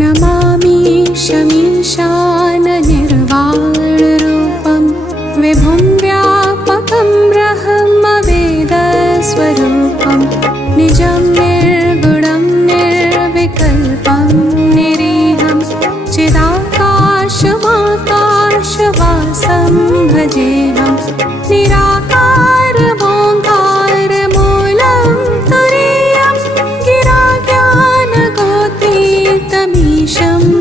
नमामि शमीशाननिर्वाणरूपं विभुं व्यापकं ब्रह्मवेदस्वरूपं निजं निर्गुणं निर्विकल्पं निरीहं चिदाकाशमाकाशवासं भजेऽहं निराकारमोङ्कारमूलं तुरीयं गिराज्ञानगोतीतमीशम्